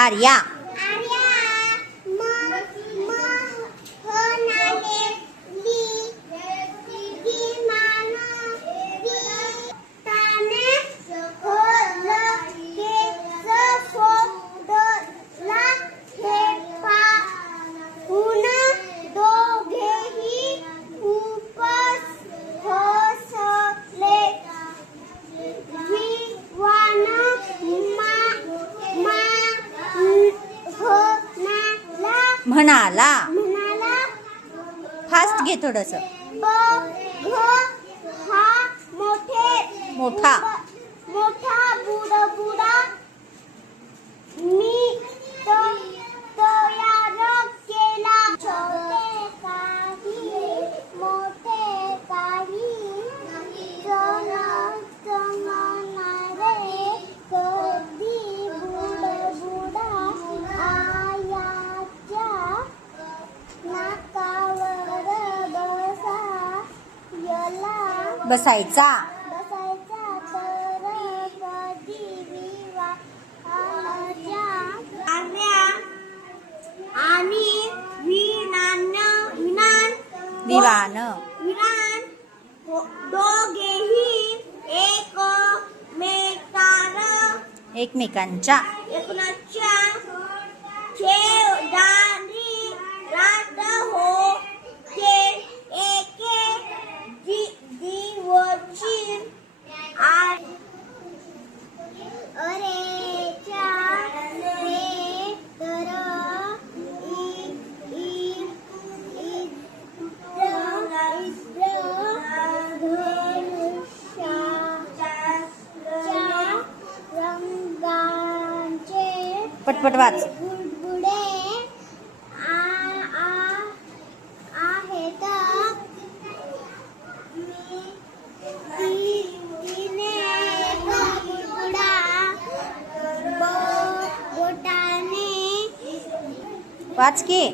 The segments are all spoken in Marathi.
आर्या म्हणाला फास्ट घे थोडस मोठा बुडबुडा मी तयार केला छोटे काही मोठे काही चमचमणारे कधी बुडबुडा आयाच्या नाकावर बसायचा तर कधी आणि विवान दोघेही एकमेकांच्या शेजारी राहत होते एके दिवशी पटपट वाच बुडबुडे आहेत तिने बुडबुडा बोटाने वाच की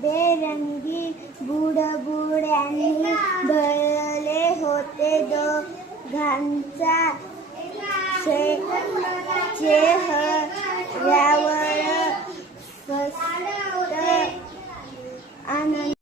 बेरंगी बुडबुड्यांनी भरले होते दोघांचा चेहऱ्यावर फक्त आनंद